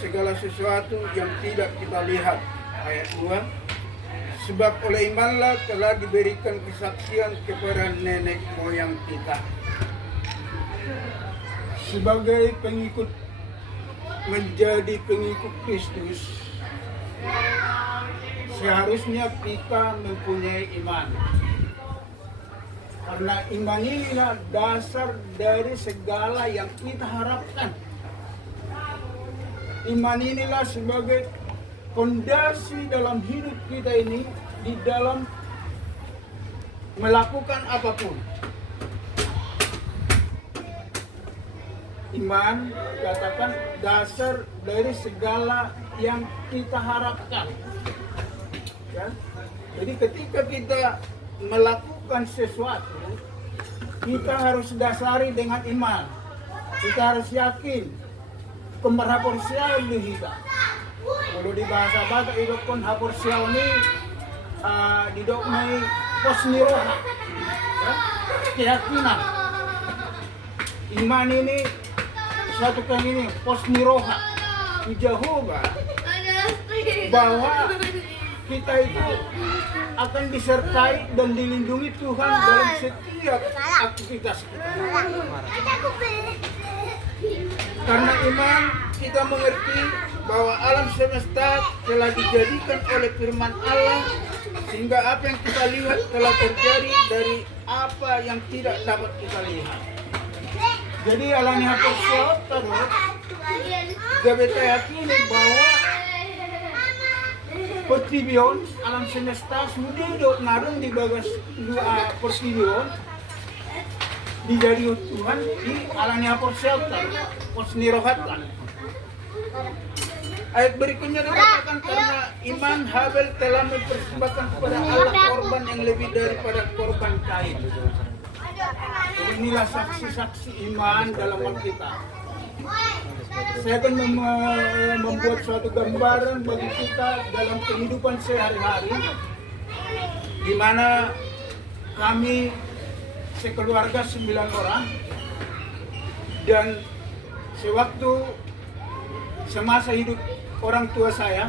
segala sesuatu yang tidak kita lihat. Ayat 2. Sebab oleh imanlah telah diberikan kesaksian kepada nenek moyang kita. Sebagai pengikut, menjadi pengikut Kristus, seharusnya kita mempunyai iman. Karena iman inilah dasar dari segala yang kita harapkan. Iman inilah sebagai fondasi dalam hidup kita ini, di dalam melakukan apapun. Iman, katakan, dasar dari segala yang kita harapkan. Ya? Jadi ketika kita melakukan sesuatu, kita harus dasari dengan iman. Kita harus yakin kemerhapur siau di kita. Kalau di bahasa Batak itu pun hapur siau ini didokmai posniroha, ya? Keyakinan. Iman ini suatu kan ini posniroha di Jehovah, bahwa kita itu akan disertai dan dilindungi Tuhan dalam setiap aktivitas kita. Karena iman kita mengerti bahwa alam semesta telah dijadikan oleh firman Allah, sehingga apa yang kita lihat telah terjadi dari apa yang tidak dapat kita lihat. Jadi alani hapus terus gabeta yakini bahwa pertibion alam semesta sudah ngarung di bagas dua pertibion dijadi Tuhan di alani hapus posnirohatan. Ayat berikutnya dikatakan karena iman Habel telah mempersembahkan kepada Allah korban yang lebih daripada korban Kain. Inilah saksi-saksi iman dalam kita. Saya akan membuat suatu gambaran bagi kita dalam kehidupan sehari-hari, di mana kami sekeluarga 9 orang, dan sewaktu semasa hidup orang tua saya,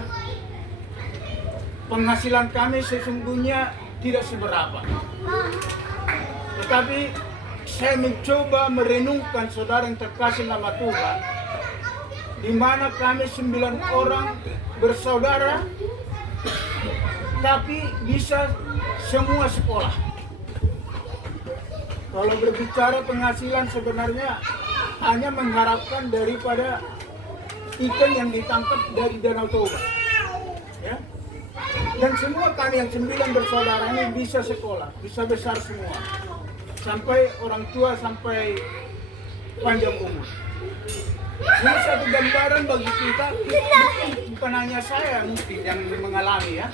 penghasilan kami sesungguhnya tidak seberapa. Tetapi saya mencoba merenungkan saudara yang terkasih nama Tuhan, di mana kami 9 orang bersaudara, tapi bisa semua sekolah. Kalau berbicara penghasilan sebenarnya hanya mengharapkan daripada ikan yang ditangkap dari Danau Toba, ya. Dan semua kami yang 9 bersaudara ini bisa sekolah, bisa besar semua, sampai orang tua, sampai panjang umur. Ini satu gambaran bagi kita, bukan hanya saya mungkin yang mengalami, ya.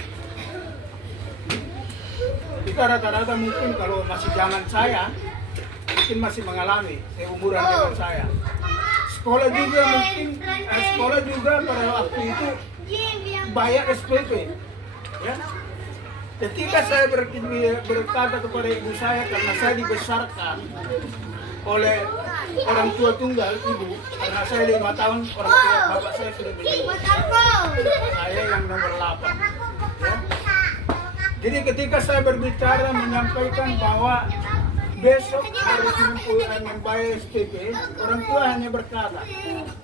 Kita rata-rata mungkin kalau masih zaman saya, mungkin masih mengalami, saya umuran dengan saya. Sekolah juga mungkin, sekolah juga pada waktu itu bayar SPP, ya. Ketika saya berkata kepada ibu saya, karena saya dibesarkan oleh orang tua tunggal ibu, karena saya 5 tahun, orang tua bapak saya sudah meninggal, saya yang nomor 8, ya. Jadi ketika saya berbicara menyampaikan bahwa besok harus membayar SPP, orang tua hanya berkata,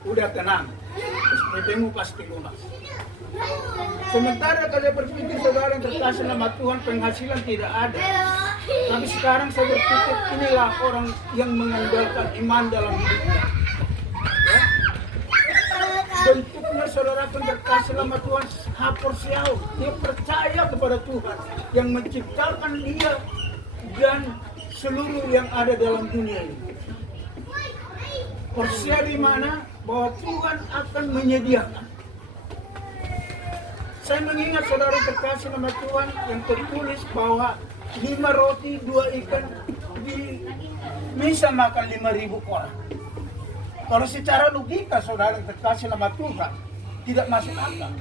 udah tenang, SPP-mu pasti lunas. Sementara kalau berpikir saudara yang terkasih nama Tuhan, penghasilan tidak ada. Tapi sekarang saya berpikir inilah orang yang mengandalkan iman dalam hidupnya, ya. Bentuknya saudara pun berkasih nama Tuhan hapur siau. Dia percaya kepada Tuhan yang menciptakan dia dan seluruh yang ada dalam dunia ini. Percaya di mana bahwa Tuhan akan menyediakan. Saya mengingat saudara terkasih nama Tuhan yang tertulis bahwa 5 roti 2 ikan bisa makan 5.000 orang. Kalau secara logika saudara terkasih nama Tuhan tidak masuk akal.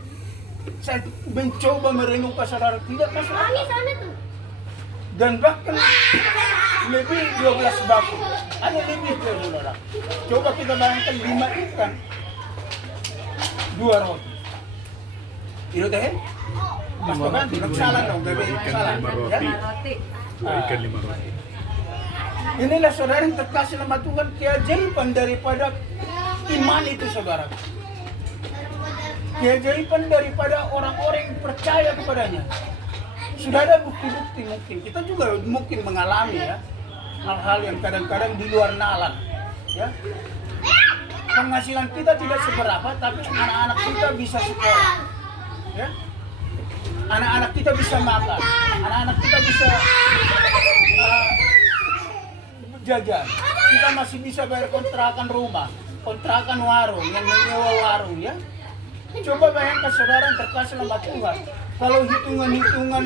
Saya mencoba merenungkan saudara, tidak masuk akal. Dan bahkan lebih 12 batu, ada lebih saudara. Coba kita bayangkan 5 ikan 2 roti. Itu teh? Mas kan tidak salah dong, bebek salah. 5 roti. Ikan 5 roti. Inilah saudara yang terkasih nama Tuhan, keajaiban daripada iman itu saudara. Keajaiban daripada orang-orang yang percaya kepadanya. Sudah ada bukti-bukti mungkin. Kita juga mungkin mengalami ya hal-hal yang kadang-kadang di luar nalar. Ya. Penghasilan kita tidak seberapa, tapi anak-anak kita bisa sekolah. Ya. Anak-anak kita bisa makan. Anak-anak kita bisa jajan. Kita masih bisa bayar kontrakan rumah, kontrakan warung, yang menyewa warung ya. Coba bayangkan saudara yang terkasih nama Tuhan. Kalau hitungan-hitungan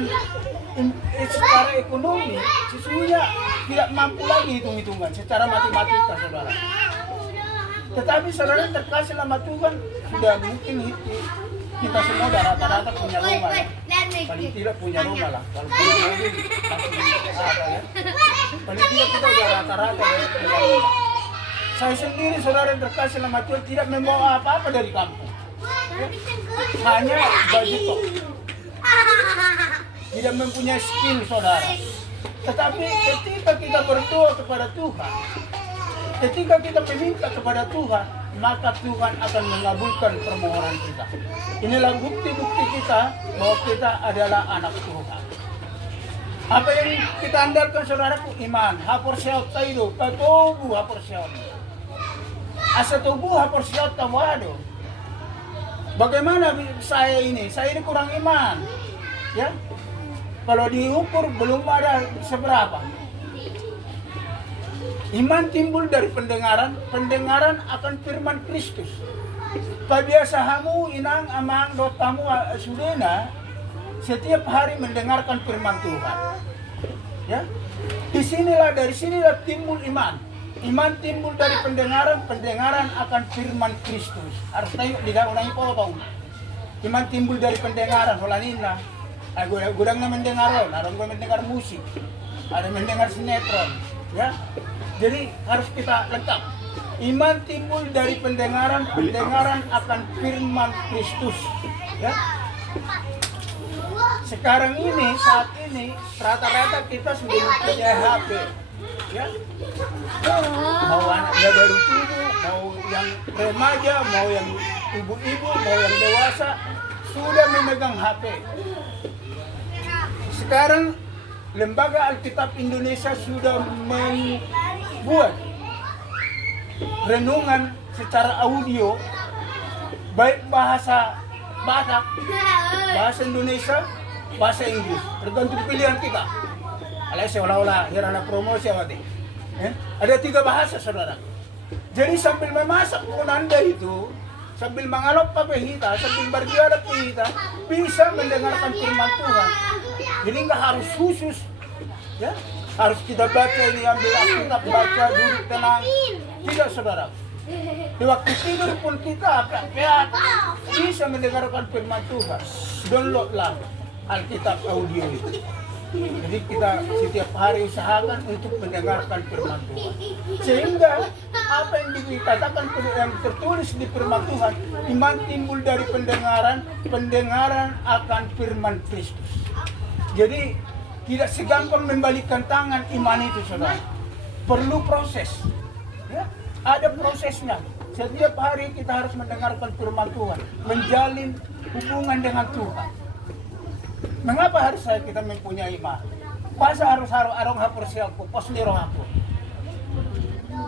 secara ekonomi, sesungguhnya tidak mampu lagi hitung-hitungan secara matematika saudara. Tetapi saudara yang terkasih nama Tuhan, sudah mungkin kita semua rata-rata punya rumah ya. Paling tidak punya rumah lah. Kalau punya mobil pasti ada ya. Paling tidak kita sudah rata-rata ya, punya rumah. Saya sendiri saudara yang terkasih nama Tuhan tidak membawa apa-apa dari kampung. Ya. Hanya baju tok. Tidak mempunyai skill saudara. Tetapi ketika kita berdoa kepada Tuhan, ketika kita meminta kepada Tuhan, maka Tuhan akan mengabulkan permohonan kita. Inilah bukti-bukti kita bahwa kita adalah anak Tuhan. Apa yang kita andalkan saudaraku? Iman. Hapor syaut tayo, katubu hapor syaut. Asa tubuh hapor syaut tawado. Bagaimana saya ini? Saya ini kurang iman. Ya? Kalau diukur belum ada seberapa. Iman timbul dari pendengaran, pendengaran akan firman Kristus. Pabiasahamu inang amang dotamu sudena setiap hari mendengarkan firman Tuhan. Ya, dari sinilah timbul iman. Iman timbul dari pendengaran, pendengaran akan firman Kristus. Harus tayo tidak unang ipotong. Iman timbul dari pendengaran, holanina. Gudang na mendengar, narong gue mendengar musik, ada mendengar sinetron. Ya, jadi harus kita lengkap. Iman timbul dari pendengaran, pendengaran akan firman Kristus. Ya. Sekarang ini, saat ini, rata-rata kita sudah punya HP. Ya. Mau anaknya baru tumbuh, mau yang remaja, mau yang ibu-ibu, mau yang dewasa, sudah memegang HP. Sekarang Lembaga Alkitab Indonesia sudah membuat renungan secara audio, baik bahasa Batak, bahasa Indonesia, bahasa Inggris, tergantung pilihan kita. Alay seolah-olah hirana promosi awati. Ada 3 bahasa saudara. Jadi sambil memasak pun Anda itu, sambil mengalop papehita, sambil berdialog kita, bisa mendengarkan firman Tuhan. Jadi nggak harus khusus, ya harus kita baca ini, ambil Alkitab, baca, duduk tenang. Tidak saudara. Di waktu tidur pun kita bisa mendengarkan firman Tuhan. Downloadlah Alkitab audio itu. Jadi kita setiap hari usahakan untuk mendengarkan firman Tuhan. Sehingga apa yang dikatakan yang tertulis di firman Tuhan, iman timbul dari pendengaran, pendengaran akan firman Kristus. Jadi tidak segampang membalikkan tangan iman itu saudara. Perlu proses. Ya, ada prosesnya. Setiap hari kita harus mendengarkan firman Tuhan, menjalin hubungan dengan Tuhan. Mengapa harus kita mempunyai iman? Masa harus arong hapur siaku, pos nirong aku.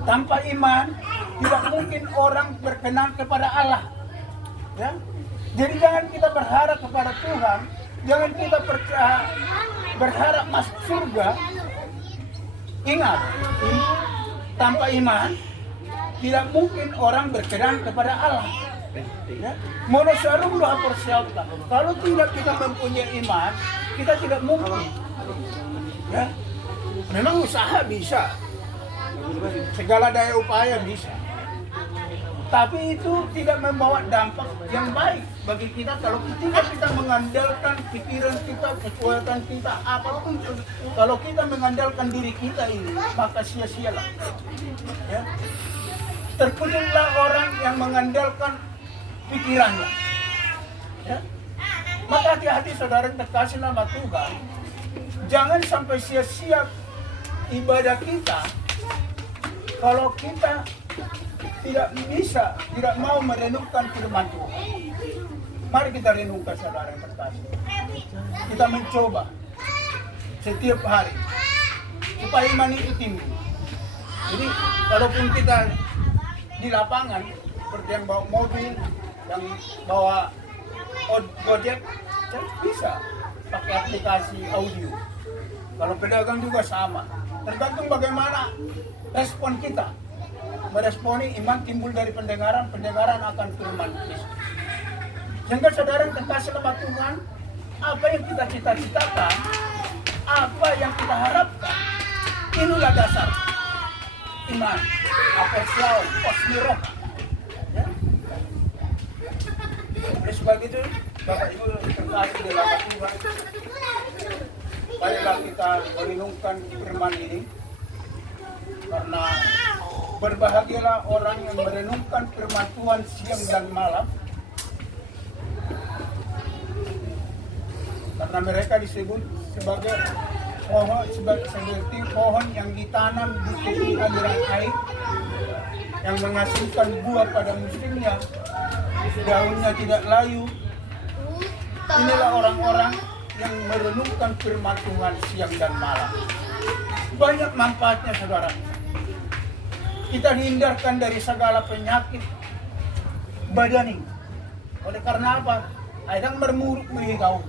Tanpa iman, tidak mungkin orang berkenan kepada Allah. Ya? Jadi jangan kita berharap kepada Tuhan, jangan kita berharap masuk surga. Ingat, tanpa iman, tidak mungkin orang berkenan kepada Allah. Ya? Monosarum doa persiapkan. Kalau tidak kita mempunyai iman, kita tidak mungkin. Ya? Memang usaha bisa, segala daya upaya bisa. Tapi itu tidak membawa dampak yang baik bagi kita kalau kita mengandalkan pikiran kita, kekuatan kita, apapun. Kalau kita mengandalkan diri kita ini, maka sia-sialah. Ya? Terkutuklah orang yang mengandalkan pikirannya. Ya? Maka hati-hati saudara yang terkasih nama Tuhan, jangan sampai sia-sia ibadah kita kalau kita tidak mau merenungkan firman Tuhan. Mari kita renungkan saudara yang terkasih. Kita mencoba setiap hari supaya iman itu tinggi. Jadi walaupun kita di lapangan seperti yang bawa mobil, yang bawa Gojek, bisa pakai aplikasi audio. Kalau pedagang juga sama. Tergantung bagaimana respon kita. Meresponi iman timbul dari pendengaran, pendengaran akan firman Kristus. Sehingga saudara yang terkasih sama Tuhan, apa yang kita cita-citakan, apa yang kita harapkan, inilah dasar iman. Apostola, posmiroh. Ya? Oleh sebab itu, Bapak Ibu terkasih di dalam Tuhan, marilah kita merenungkan firman ini, karena berbahagialah orang yang merenungkan firman Tuhan siang dan malam, karena mereka disebut sebagai pohon, seperti pohon yang ditanam di tepi aliran air, yang menghasilkan buah pada musimnya, daunnya tidak layu. Inilah orang-orang yang merenungkan firman Tuhan siang dan malam. Banyak manfaatnya saudara. Kita dihindarkan dari segala penyakit badani. Oleh karena apa? Aidang bermuruk mengikau.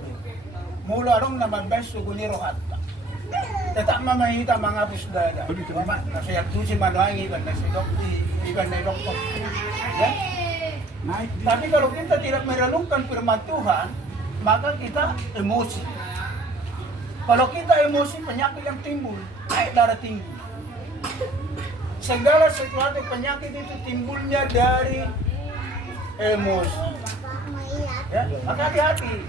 Mula orang nama besu guni rohatta. Tetap mamahita mengapus dada. Mama, nasihat tusi manuangi kan nasi dokter, ikan nasi dokter. Ya? Tapi kalau kita tidak merenungkan firman Tuhan, maka kita emosi. Kalau kita emosi, penyakit yang timbul, naik darah tinggi. Segala sesuatu penyakit itu timbulnya dari emosi. Ya, maka hati-hati.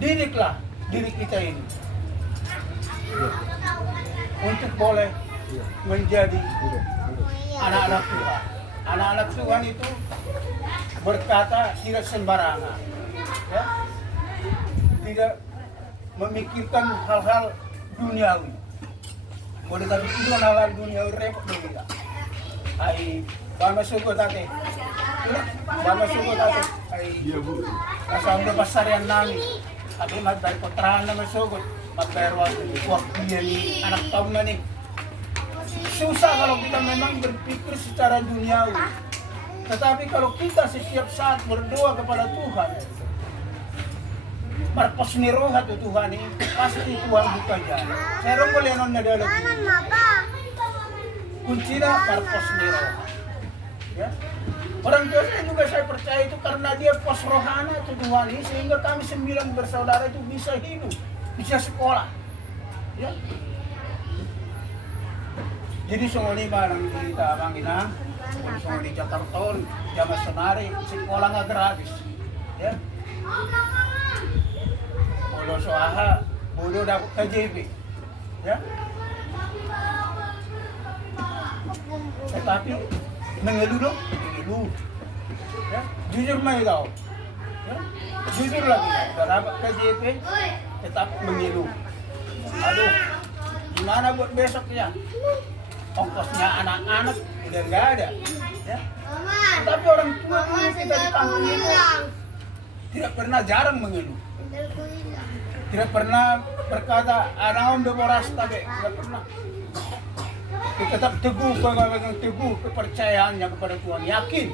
Didiklah diri kita ini untuk boleh menjadi anak-anak Tuhan. Anak-anak Tuhan itu berkata tidak sembarangan, ya? Tidak memikirkan hal-hal duniawi. Boleh tapi itu hal-hal duniawi repot juga. Ai, bama suko tate. Bama suko tate. Ai, kasama pasarian namin. Tapi magdari ko terahan na masugot. Magbayar waktu dia ni anak tahun na ni. Susah kalau kita memang berpikir secara duniawi. Tetapi kalau kita setiap saat berdoa kepada Tuhan, marpos ni rohat o Tuhan ini, pasti Tuhan buka jalan. Saya rong boleh non nadalag ini. Kunci na marpos ni rohat. Ya? Orang tua saya juga saya percaya itu karena dia pos rohana itu Tuhan ini, sehingga kami 9 bersaudara itu bisa hidup, bisa sekolah. Ya? Jadi sungguh barang kita abang ina, sungguh di Jakarta, zaman senari, sekolah nggak gratis. Ya? Bodoh soaha, bodoh dapat KJP. Ya? Tetapi mengeluh dong, mengeluh. Ya? Jujur mah kau. Ya? Jujur lagi, udah dapat KJP, tetap mengeluh. Aduh, gimana buat besoknya? Ongkosnya anak-anak udah nggak ada. Ya? Tapi orang tua dulu kita di kampung itu tidak pernah jarang mengeluh. Tidak pernah berkata, anak om beras tapi tidak pernah. Kita tetap teguh kepercayaannya kepada Tuhan, yakin.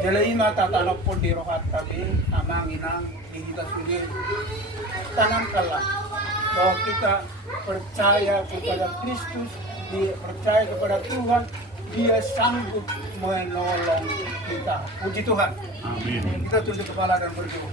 Jalai mata tanah pun di rohat tapi amang inang di kita sendiri. Tanamkanlah bahwa kita percaya kepada Kristus, dia percaya kepada Tuhan, dia sanggup menolong kita. Puji Tuhan. Amin. Kita tunduk kepala dan berdoa.